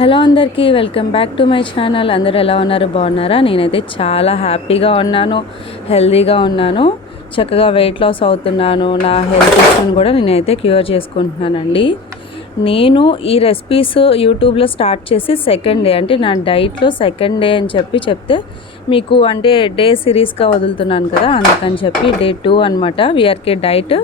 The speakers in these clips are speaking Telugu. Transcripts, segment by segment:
హలో అందరికీ welcome back to my channel. అందరూ ఎలా ఉన్నారు? బాగున్నారా? నేనైతే చాలా హ్యాపీగా ఉన్నాను, హెల్తీగా ఉన్నాను, చక్కగా వెయిట్ లాస్ అవుతున్నాను. నా హెల్త్ ఇష్యూని కూడా నేనైతే క్యూర్ చేసుకుంటున్నానండి. నేను ఈ రెసిపీస్ యూట్యూబ్లో స్టార్ట్ చేసి సెకండ్ డే, అంటే నా డైట్లో సెకండ్ డే అని చెప్తే మీకు అంటే డే సిరీస్గా వదులుతున్నాను కదా, అందుకని చెప్పి డే 2 అనమాట. వీఆర్కే డైట్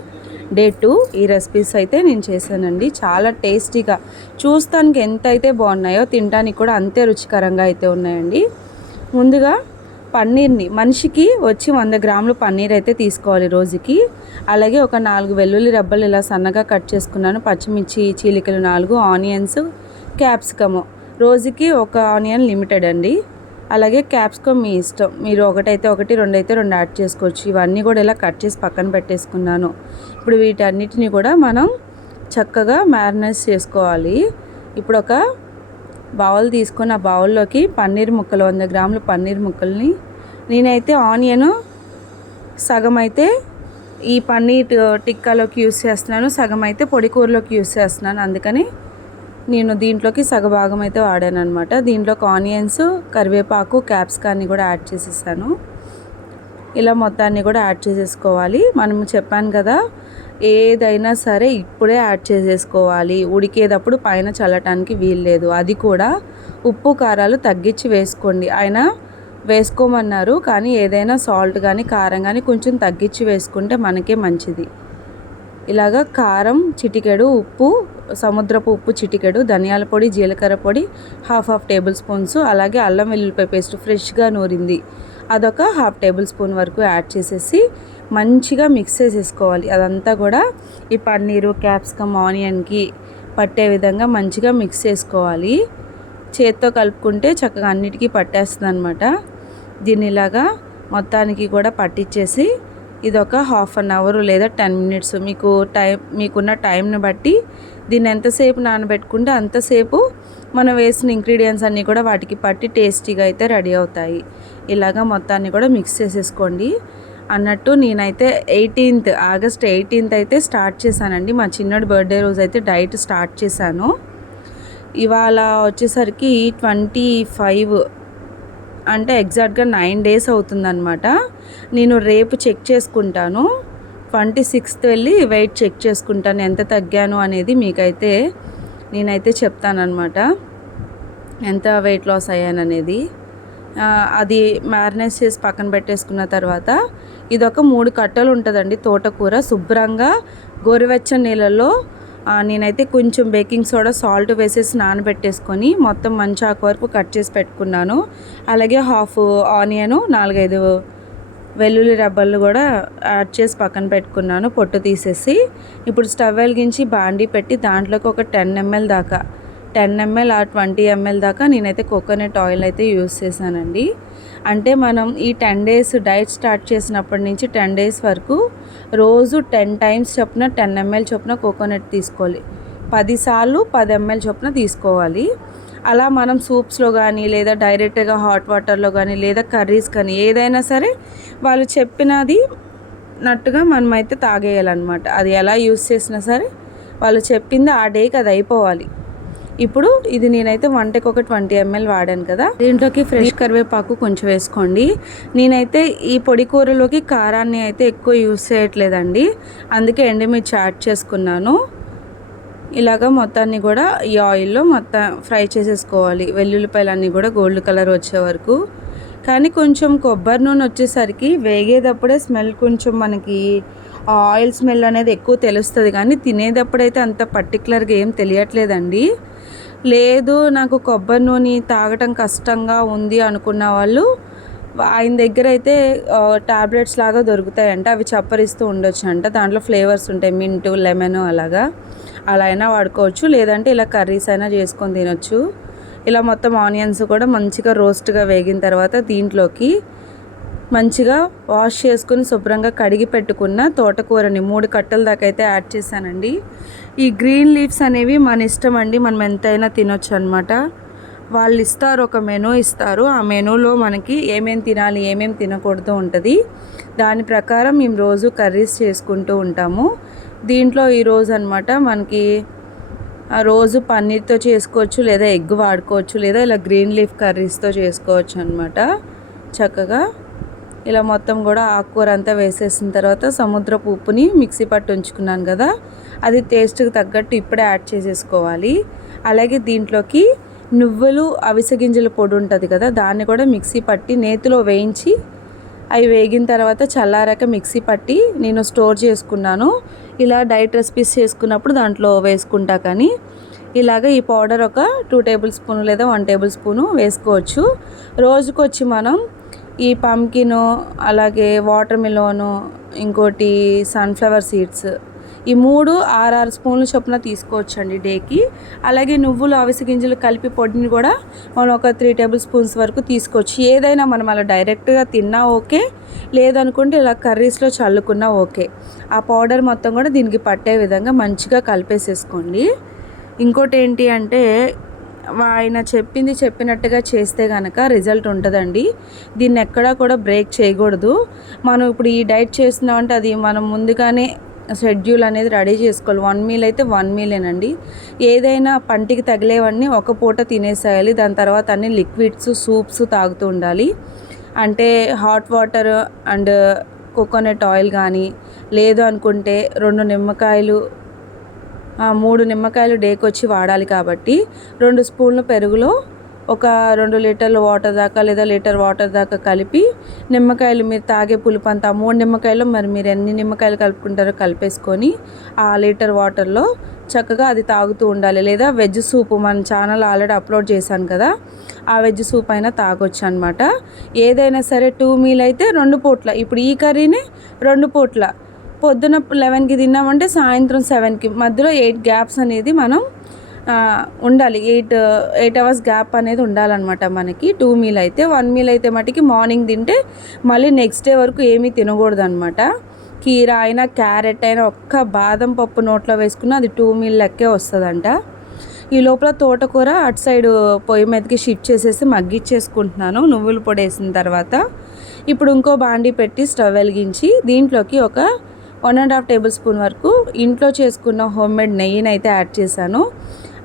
డే 2 ఈ రెసిపీస్ అయితే నేను చేశానండి. చాలా టేస్టీగా, చూస్తానికి ఎంత అయితే బాగున్నాయో తినడానికి కూడా అంతే రుచికరంగా అయితే ఉన్నాయండి. ముందుగా పన్నీర్ని మనిషికి వచ్చి 100 గ్రాములు పన్నీర్ అయితే తీసుకోవాలి రోజుకి. అలాగే ఒక 4 వెల్లుల్లి రెబ్బలు ఇలా సన్నగా కట్ చేసుకున్నాను. పచ్చిమిర్చి చీలికలు 4, ఆనియన్స్, క్యాప్సికము రోజుకి ఒక ఆనియన్ లిమిటెడ్ అండి. అలాగే క్యాప్సికమ్ మీ ఇష్టం, మీరు ఒకటైతే ఒకటి, రెండైతే రెండు యాడ్ చేసుకోవచ్చు. ఇవన్నీ కూడా ఇలా కట్ చేసి పక్కన పెట్టేసుకున్నాను. ఇప్పుడు వీటన్నిటిని కూడా మనం చక్కగా మ్యారినేట్ చేసుకోవాలి. ఇప్పుడు ఒక బౌల్ తీసుకొని ఆ బౌల్లోకి పన్నీర్ ముక్కలు, 100 గ్రాముల పన్నీర్ ముక్కల్ని, నేనైతే ఆనియన్ సగం అయితే ఈ పన్నీర్ టిక్కాలోకి యూస్ చేస్తున్నాను, సగం అయితే పొడి కూరలోకి యూస్ చేస్తున్నాను. అందుకని నేను దీంట్లోకి సగభాగం అయితే వాడాను అనమాట. దీంట్లోకి ఆనియన్స్, కరివేపాకు, క్యాప్సికాన్ని కూడా యాడ్ చేసేసాను. ఇలా మొత్తాన్ని కూడా యాడ్ చేసేసుకోవాలి. మనం చెప్పాను కదా, ఏదైనా సరే ఇప్పుడే యాడ్ చేసేసుకోవాలి, ఉడికేటప్పుడు పైన చల్లటానికి వీల్లేదు. అది కూడా ఉప్పు కారాలు తగ్గించి వేసుకోండి. ఆయన వేసుకోమన్నారు, కానీ ఏదైనా సాల్ట్ కానీ కారం కానీ కొంచెం తగ్గించి వేసుకుంటే మనకే మంచిది. ఇలాగా కారం చిటికెడు, ఉప్పు, సముద్రపు ఉప్పు చిటికెడు, ధనియాల పొడి, జీలకర్ర పొడి హాఫ్ టేబుల్ స్పూన్స్, అలాగే అల్లం వెల్లుల్లిపాయ పేస్ట్ ఫ్రెష్గా నూరింది అదొక హాఫ్ టేబుల్ స్పూన్ వరకు యాడ్ చేసేసి మంచిగా మిక్స్ చేసేసుకోవాలి. అదంతా కూడా ఈ పన్నీరు, క్యాప్సికమ్, ఆనియన్కి పట్టే విధంగా మంచిగా మిక్స్ చేసుకోవాలి. చేత్తో కలుపుకుంటే చక్కగా అన్నిటికీ పట్టేస్తుంది అనమాట. దీన్ని ఇలాగా మొత్తానికి కూడా పట్టించేసి ఇదొక హాఫ్ అన్ అవర్ లేదా 10 మినిట్స్ మీకున్న టైంని బట్టి దీన్ని ఎంతసేపు నానబెట్టుకుంటే అంతసేపు మనం వేసిన ఇంగ్రీడియంట్స్ అన్నీ కూడా వాటికి పట్టి టేస్టీగా అయితే రెడీ అవుతాయి. ఇలాగా మొత్తాన్ని కూడా మిక్స్ చేసేసుకోండి. అన్నట్టు నేనైతే ఆగస్ట్ 18th అయితే స్టార్ట్ చేశానండి. మా చిన్నోడి బర్త్డే రోజు అయితే డైట్ స్టార్ట్ చేశాను. ఇవాళ వచ్చేసరికి 25, అంటే ఎగ్జాక్ట్గా 9 డేస్ అవుతుందన్నమాట. నేను రేపు చెక్ చేసుకుంటాను, 26th వెళ్ళి వెయిట్ చెక్ చేసుకుంటాను, ఎంత తగ్గాను అనేది మీకైతే నేనైతే చెప్తానమాట, ఎంత వెయిట్ లాస్ అయ్యాననేది. అది మ్యారినేట్ చేసి పక్కన పెట్టేసుకున్న తర్వాత ఇదొక 3 కట్టలు ఉంటుందండి తోటకూర. శుభ్రంగా గోరువెచ్చని నీళ్ళల్లో నేనైతే కొంచెం బేకింగ్ సోడా, సాల్ట్ వేసేసి నానబెట్టేసుకొని మొత్తం మంచి ఆకు వరకు కట్ చేసి పెట్టుకున్నాను. అలాగే హాఫ్ ఆనియను, 4-5 వెల్లుల్లి రెబ్బలు కూడా యాడ్ చేసి పక్కన పెట్టుకున్నాను, పొట్టు తీసేసి. ఇప్పుడు స్టవ్ వెలిగించి బాండీ పెట్టి దాంట్లోకి ఒక 10 ml దాకా, 10 ml ఆ 20 ml దాకా నేనైతే కోకోనట్ ఆయిల్ అయితే యూస్ చేశానండి. అంటే మనం ఈ 10 డేస్ డైట్ స్టార్ట్ చేసినప్పటి నుంచి 10 డేస్ వరకు రోజు 10 టైమ్స్ చొప్పున 10 ml చొప్పున కోకోనట్ తీసుకోవాలి. 10 సార్లు 10 ml చొప్పున తీసుకోవాలి. అలా మనం సూప్స్లో కానీ, లేదా డైరెక్ట్గా హాట్ వాటర్లో కానీ, లేదా కర్రీస్ కానీ, ఏదైనా సరే వాళ్ళు చెప్పినది నట్టుగా మనమైతే తాగేయాలన్నమాట. అది ఎలా యూస్ చేసినా సరే వాళ్ళు చెప్పింది ఆ డేకి అది అయిపోవాలి. ఇప్పుడు ఇది నేనైతే వంటకి ఒక 20 ml వాడాను కదా, దీంట్లోకి ఫ్రెష్ కరివేపాకు కొంచెం వేసుకోండి. నేనైతే ఈ పొడి కూరలోకి కారాన్ని అయితే ఎక్కువ యూస్ చేయట్లేదండి, అందుకే ఎండుమిర్చి యాడ్ చేసుకున్నాను. ఇలాగ మొత్తాన్ని కూడా ఈ ఆయిల్లో మొత్తం ఫ్రై చేసేసుకోవాలి, వెల్లుల్లిపాయలన్నీ కూడా గోల్డ్ కలర్ వచ్చే వరకు. కానీ కొంచెం కొబ్బరి నూనె వచ్చేసరికి వేగేటప్పుడే స్మెల్ కొంచెం మనకి ఆయిల్ స్మెల్ అనేది ఎక్కువ తెలుస్తుంది, కానీ తినేటప్పుడైతే అంత పర్టికులర్గా ఏం తెలియట్లేదండి. లేదు నాకు కొబ్బరి నూనె తాగటం కష్టంగా ఉంది అనుకున్న వాళ్ళు ఆయన దగ్గర అయితే టాబ్లెట్స్ లాగా దొరుకుతాయంట, అవి చప్పరిస్తూ ఉండొచ్చు అంట. దాంట్లో ఫ్లేవర్స్ ఉంటాయి, మింటు, లెమన్, అలా అయినా వాడుకోవచ్చు, లేదంటే ఇలా కర్రీస్ అయినా చేసుకొని తినొచ్చు. ఇలా మొత్తం ఆనియన్స్ కూడా మంచిగా రోస్ట్గా వేగిన తర్వాత దీంట్లోకి మంచిగా వాష్ చేసుకుని శుభ్రంగా కడిగి పెట్టుకున్న తోటకూరని 3 కట్టల దాకా అయితే యాడ్ చేశానండి. ఈ గ్రీన్ లీవ్స్ అనేవి మన ఇష్టం అండి, మనం ఎంతైనా తినొచ్చు అనమాట. వాళ్ళు ఇస్తారు, ఒక మెనూ ఇస్తారు, ఆ మెనూలో మనకి ఏమేమి తినాలి, ఏమేమి తినకూడదు ఉంటుంది. దాని ప్రకారం మేము రోజు కర్రీస్ చేసుకుంటూ ఉంటాము. దీంట్లో ఈరోజు అనమాట మనకి రోజు పన్నీర్తో చేసుకోవచ్చు, లేదా ఎగ్ వాడుకోవచ్చు, లేదా ఇలా గ్రీన్ లీఫ్ కర్రీస్తో చేసుకోవచ్చు అనమాట. చక్కగా ఇలా మొత్తం కూడా ఆకుకూర అంతా వేసేసిన తర్వాత సముద్రపు ఉప్పుని మిక్సీ పట్టి ఉంచుకున్నాను కదా, అది టేస్ట్కి తగ్గట్టు ఇప్పుడే యాడ్ చేసేసుకోవాలి. అలాగే దీంట్లోకి నువ్వులు అవిసె గింజల పొడి ఉంటుంది కదా, దాన్ని కూడా మిక్సీ పట్టి నేతిలో వేయించి అవి వేగిన తర్వాత చల్లారాక మిక్సీ పట్టి నేను స్టోర్ చేసుకున్నాను. ఇలా డైట్ రెసిపీస్ చేసుకున్నప్పుడు దాంట్లో వేసుకుంటా. కానీ ఇలాగ ఈ పౌడర్ ఒక 2 టేబుల్ స్పూన్ లేదా 1 టేబుల్ స్పూను వేసుకోవచ్చు. రోజుకొచ్చి మనం ఈ పంకిను, అలాగే వాటర్ మిలోను, ఇంకోటి సన్ఫ్లవర్ సీడ్స్, ఈ 3 6 స్పూన్ల చొప్పున తీసుకోవచ్చండి డేకి. అలాగే నువ్వులు అవిసె గింజలు కలిపి పొడిని కూడా మనం ఒక 3 టేబుల్ స్పూన్స్ వరకు తీసుకోవచ్చు. ఏదైనా మనం అలా డైరెక్ట్గా తిన్నా ఓకే, లేదనుకుంటే ఇలా కర్రీస్లో చల్లుకున్నా ఓకే. ఆ పౌడర్ మొత్తం కూడా దీనికి పట్టే విధంగా మంచిగా కలిపేసేసుకోండి. ఇంకోటి ఏంటి అంటే ఆయన చెప్పినట్టుగా చేస్తే కనుక రిజల్ట్ ఉంటుందండి. దీన్ని ఎక్కడా కూడా బ్రేక్ చేయకూడదు. మనం ఇప్పుడు ఈ డైట్ చేస్తున్నామంటే అది మనం ముందుగానే షెడ్యూల్ అనేది రెడీ చేసుకోవాలి. 1 మీల్ అయితే 1 మీలేనండి. ఏదైనా పంటికి తగిలేవన్నీ ఒక పూట తినేసేయాలి. దాని తర్వాత అన్ని లిక్విడ్స్, సూప్స్ తాగుతూ ఉండాలి. అంటే hot water and coconut oil కానీ, లేదు అనుకుంటే 2 నిమ్మకాయలు 3 నిమ్మకాయలు డేకి వచ్చి వాడాలి. కాబట్టి 2 స్పూన్ల పెరుగులో ఒక 2 లీటర్ల వాటర్ దాకా లేదా లీటర్ వాటర్ దాకా కలిపి, నిమ్మకాయలు మీరు తాగే పులుపు అంతా 3 నిమ్మకాయలు మరి మీరు ఎన్ని నిమ్మకాయలు కలుపుకుంటారో కలిపేసుకొని ఆ లీటర్ వాటర్లో చక్కగా అది తాగుతూ ఉండాలి. లేదా వెజ్ సూప్ మన ఛానల్ ఆల్రెడీ అప్లోడ్ చేశాను కదా, ఆ వెజ్ సూప్ అయినా తాగొచ్చు అనమాట. ఏదైనా సరే 2 మీల్ అయితే 2 పూట్ల. ఇప్పుడు ఈ కర్రీని 2 పూట్ల, పొద్దున 11కి తిన్నామంటే సాయంత్రం 7కి, మధ్యలో 8 గ్యాప్స్ అనేది మనం ఉండాలి. 8 అవర్స్ గ్యాప్ అనేది ఉండాలన్నమాట మనకి 2 మీల్ అయితే. 1 మీల్ అయితే మటుకి మార్నింగ్ తింటే మళ్ళీ నెక్స్ట్ డే వరకు ఏమీ తినకూడదు అనమాట. కీరా అయినా, క్యారెట్ అయినా, ఒక్క బాదం పప్పు నోట్లో వేసుకున్న అది 2 మీల్ లెక్కే వస్తుందంట. ఈ లోపల తోటకూర అటు సైడ్ పొయ్యి మీదకి షిఫ్ట్ చేసేసి మగ్గిచ్చేసుకుంటున్నాను నువ్వుల పొడి వేసిన తర్వాత. ఇప్పుడు ఇంకో బాండీ పెట్టి స్టవ్ వెలిగించి దీంట్లోకి ఒక 1.5 టేబుల్ స్పూన్ వరకు ఇంట్లో చేసుకున్న హోమ్మేడ్ నెయ్యిని అయితే యాడ్ చేశాను.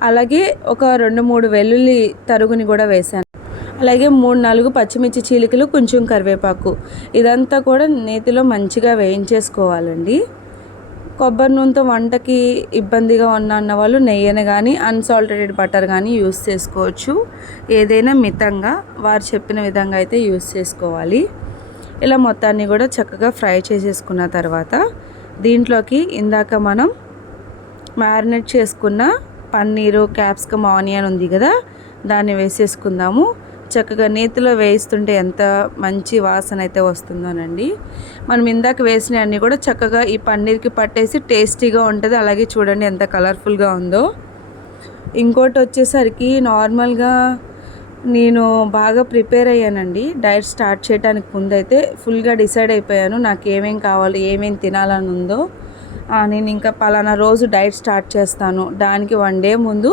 అలాగే ఒక 2-3 వెల్లుల్లి తరుగుని కూడా వేశాను. అలాగే 3-4 పచ్చిమిర్చి చీలికలు, కొంచెం కరివేపాకు, ఇదంతా కూడా నేతిలో మంచిగా వేయించేసుకోవాలండి. కొబ్బరి నూనెతో వంటకి ఇబ్బందిగా ఉన్న వాళ్ళు నెయ్యిని కానీ అన్సాల్టెడ్ బటర్ కానీ యూస్ చేసుకోవచ్చు. ఏదైనా మితంగా వారు చెప్పిన విధంగా అయితే యూస్ చేసుకోవాలి. ఇలా మొత్తాన్ని కూడా చక్కగా ఫ్రై చేసేసుకున్న తర్వాత దీంట్లోకి ఇందాక మనం మ్యారినేట్ చేసుకున్న పన్నీరు, క్యాప్సికమ్, ఆనియన్ ఉంది కదా, దాన్ని వేసేసుకుందాము. చక్కగా నేతిలో వేయిస్తుంటే ఎంత మంచి వాసన అయితే వస్తుందోనండి. మనం ఇందాక వేసిన అన్నీ కూడా చక్కగా ఈ పన్నీర్కి పట్టేసి టేస్టీగా ఉంటుంది. అలాగే చూడండి ఎంత కలర్ఫుల్గా ఉందో. ఇంకోటి వచ్చేసరికి నార్మల్గా నేను బాగా ప్రిపేర్ అయ్యానండి. డైట్ స్టార్ట్ చేయడానికి ముందైతే ఫుల్గా డిసైడ్ అయిపోయాను నాకు ఏమేం కావాలి, ఏమేమి తినాలని ఉందో. నేను ఇంకా పలానా రోజు డైట్ స్టార్ట్ చేస్తాను, దానికి 1 డే ముందు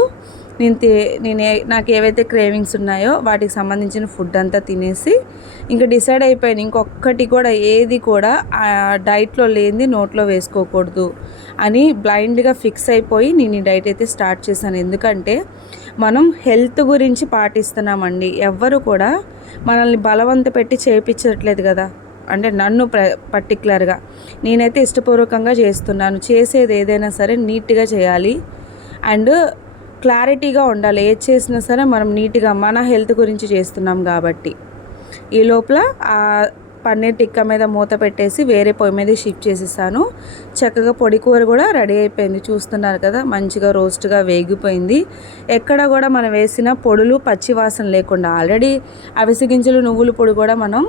నాకు ఏవైతే క్రేవింగ్స్ ఉన్నాయో వాటికి సంబంధించిన ఫుడ్ అంతా తినేసి ఇంకా డిసైడ్ అయిపోయాను. ఇంకొకటి కూడా ఏది కూడా డైట్లో లేనిది నోట్లో వేసుకోకూడదు అని బ్లైండ్గా ఫిక్స్ అయిపోయి నేను ఈ డైట్ అయితే స్టార్ట్ చేశాను. ఎందుకంటే మనం హెల్త్ గురించి పాటిస్తున్నామండి. ఎవ్వరు కూడా మనల్ని బలవంత పెట్టి చేయించట్లేదు కదా. అంటే నన్ను పర్టికులర్గా నేనైతే ఇష్టపూర్వకంగా చేస్తున్నాను. చేసేది ఏదైనా సరే నీట్గా చేయాలి అండ్ క్లారిటీగా ఉండాలి. ఏది చేసినా సరే మనం నీట్గా మన హెల్త్ గురించి చేస్తున్నాం కాబట్టి. ఈ లోపల ఆ పన్నీర్ టిక్కా మీద మూత పెట్టేసి వేరే పొయ్యి మీద షిఫ్ట్ చేసేసాను. చక్కగా పొడి కూర కూడా రెడీ అయిపోయింది. చూస్తున్నారు కదా, మంచిగా రోస్ట్గా వేగిపోయింది. ఎక్కడ కూడా మనం వేసిన పొడులు పచ్చి వాసన లేకుండా. ఆల్రెడీ అవిసె గింజలు, నువ్వుల పొడి కూడా మనం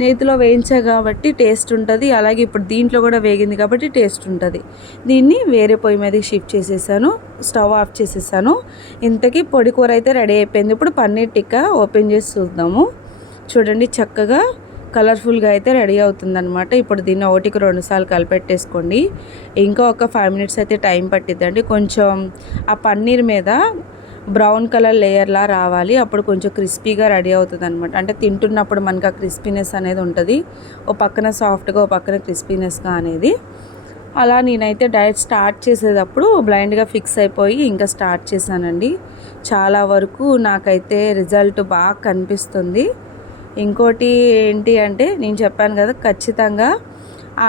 నేతిలో వేయించా కాబట్టి టేస్ట్ ఉంటుంది. అలాగే ఇప్పుడు దీంట్లో కూడా వేగింది కాబట్టి టేస్ట్ ఉంటుంది. దీన్ని వేరే పొయ్యి మీదకి షిఫ్ట్ చేసేసాను, స్టవ్ ఆఫ్ చేసేసాను. ఇంతకీ పొడి కూర అయితే రెడీ అయిపోయింది. ఇప్పుడు పన్నీర్ టిక్కా ఓపెన్ చేసి చూద్దాము. చూడండి చక్కగా కలర్ఫుల్గా అయితే రెడీ అవుతుందన్నమాట. ఇప్పుడు దీన్ని 1కి 2 సార్లు కలిపెట్టేసుకోండి. ఇంకా ఒక 5 మినిట్స్ అయితే టైం పట్టిద్దండి. కొంచెం ఆ పన్నీర్ మీద బ్రౌన్ కలర్ లేయర్లా రావాలి. అప్పుడు కొంచెం క్రిస్పీగా రెడీ అవుతుంది అనమాట. అంటే తింటున్నప్పుడు మనకు ఆ క్రిస్పీనెస్ అనేది ఉంటుంది. ఓ పక్కన సాఫ్ట్గా, ఓ పక్కన క్రిస్పీనెస్గా అనేది. అలా నేనైతే డైట్ స్టార్ట్ చేసేటప్పుడు బ్లైండ్గా ఫిక్స్ అయిపోయి ఇంకా స్టార్ట్ చేశానండి. చాలా వరకు నాకైతే రిజల్ట్ బాగా కనిపిస్తుంది. ఇంకోటి ఏంటి అంటే నేను చెప్పాను కదా, ఖచ్చితంగా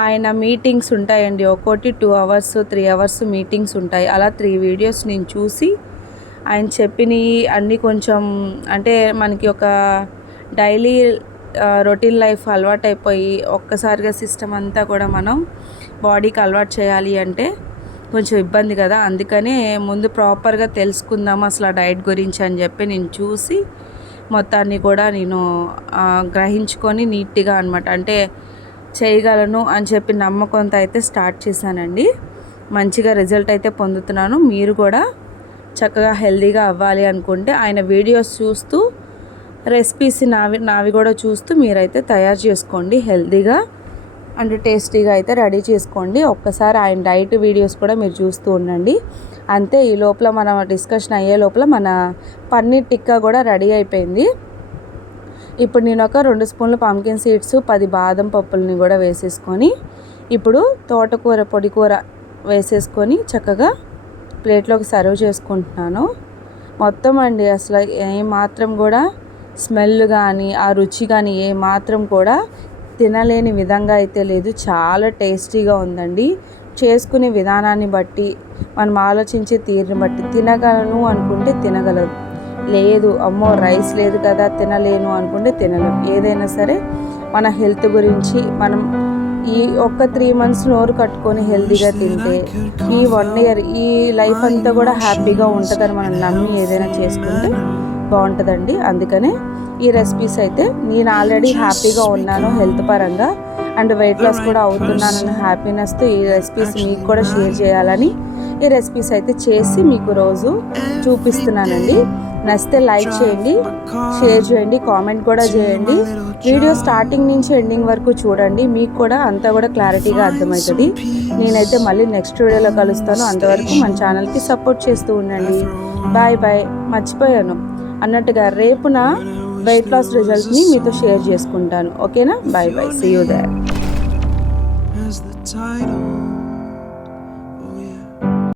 ఆయన మీటింగ్స్ ఉంటాయండి. ఒక్కోటి 2 అవర్స్ 3 అవర్స్ మీటింగ్స్ ఉంటాయి. అలా 3 వీడియోస్ నేను చూసి ఆయన చెప్పినవి అన్నీ కొంచెం అంటే మనకి ఒక డైలీ రొటీన్ లైఫ్ అలవాటైపోయి ఒక్కసారిగా సిస్టమ్ అంతా కూడా మనం బాడీకి అలవాటు చేయాలి అంటే కొంచెం ఇబ్బంది కదా. అందుకనే ముందు ప్రాపర్గా తెలుసుకుందాం అసలు ఆ డైట్ గురించి అని చెప్పి నేను చూసి మొత్తాన్ని కూడా నేను గ్రహించుకొని నీట్గా అనమాట అంటే చేయగలను అని చెప్పి నమ్మకంతో అయితే స్టార్ట్ చేశానండి. మంచిగా రిజల్ట్ అయితే పొందుతున్నాను. మీరు కూడా చక్కగా హెల్తీగా అవ్వాలి అనుకుంటే ఆయన వీడియోస్ చూస్తూ రెసిపీస్ నావి కూడా చూస్తూ మీరైతే తయారు చేసుకోండి. హెల్తీగా అండ్ టేస్టీగా అయితే రెడీ చేసుకోండి. ఒక్కసారి ఆయన డైట్ వీడియోస్ కూడా మీరు చూస్తూ ఉండండి. అంతే, ఈ లోపల మనం డిస్కషన్ అయ్యే లోపల మన పన్నీర్ టిక్కా కూడా రెడీ అయిపోయింది. ఇప్పుడు నేను ఒక 2 స్పూన్లు పంకిన్ సీడ్స్ 10 బాదం పప్పులని కూడా వేసేసుకొని ఇప్పుడు తోటకూర పొడి కూర వేసేసుకొని చక్కగా ప్లేట్లోకి సర్వ్ చేసుకుంటున్నాను. మొత్తం అండి అసలు ఏమాత్రం కూడా స్మెల్ కానీ ఆ రుచి కానీ ఏమాత్రం కూడా తినలేని విధంగా అయితే లేదు. చాలా టేస్టీగా ఉందండి. చేసుకునే విధానాన్ని బట్టి మనం ఆలోచించే తీరుని బట్టి తినగలను అనుకుంటే తినగలరు, లేదు అమ్మో రైస్ లేదు కదా తినలేను అనుకుంటే తినలేము. ఏదైనా సరే మన హెల్త్ గురించి మనం ఈ ఒక్క 3 మంత్స్ నోరు కట్టుకొని హెల్తీగా తింటే ఈ 1 ఇయర్ ఈ లైఫ్ అంతా కూడా హ్యాపీగా ఉంటుందని మనం నమ్మి ఏదైనా చేసుకుంటే బాగుంటుందండి. అందుకనే ఈ రెసిపీస్ అయితే నేను ఆల్రెడీ హ్యాపీగా ఉన్నాను హెల్త్ పరంగా అండ్ వెయిట్ లాస్ కూడా అవుతున్నానన్న హ్యాపీనెస్తో ఈ రెసిపీస్ మీకు కూడా షేర్ చేయాలని ఈ రెసిపీస్ అయితే చేసి మీకు రోజు చూపిస్తున్నానండి. నచ్చితే లైక్ చేయండి, షేర్ చేయండి, కామెంట్ కూడా చేయండి. వీడియో స్టార్టింగ్ నుంచి ఎండింగ్ వరకు చూడండి, మీకు కూడా అంతా కూడా క్లారిటీగా అర్థమవుతుంది. నేనైతే మళ్ళీ నెక్స్ట్ వీడియోలో కలుస్తాను. అంతవరకు మన ఛానల్కి సపోర్ట్ చేస్తూ ఉండండి. Bye bye. మర్చిపోయాను అన్నట్టుగా రేపున వెయిట్ లాస్ రిజల్ట్ని మీతో షేర్ చేసుకుంటాను. ఓకేనా? Bye bye. See you there.